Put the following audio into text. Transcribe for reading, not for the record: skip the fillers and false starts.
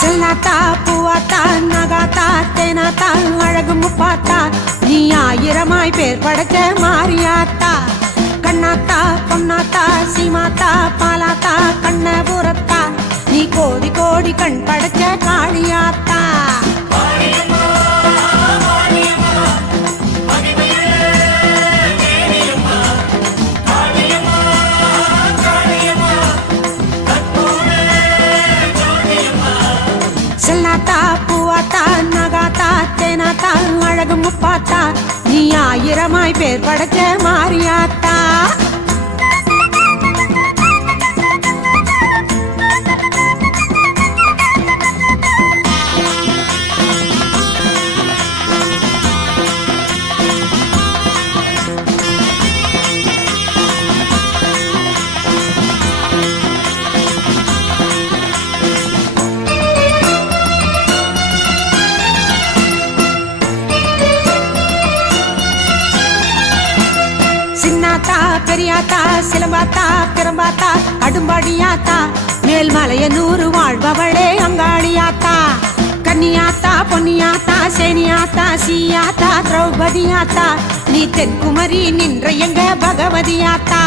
செல்லாத்தா பூவாத்தா நகாத்தா தேனாத்தா அழகு முப்பாத்தா நீ ஆயிரமாய் பேர் படைச்ச மாரியாத்தா கண்ணாத்தா பொன்னாத்தா சீமாத்தா பாலாத்தா கண்ணபுரத்தா நீ கோடி கோடி கண் படைச்ச காளியாத்தா செல்லாத்தா பூவாத்தா நகாத்தா தேனாத்தா அழகு முப்பாத்தா நீ ஆயிரமாய் பேர் படைச்ச மாரியாத்தா சின்னாத்தா பெரியாத்தா சிலம்பாத்தா பிரம்பாத்தா அடும்பாடியாத்தா மேல்மலைய நூறு வாழ்பவளே அங்காளியாத்தா கன்னியாத்தா பொன்னியாத்தா சேனியாத்தா சீயாத்தா திரௌபதியாத்தா நீ தென்குமரி நின்ற எங்க பகவதியாத்தா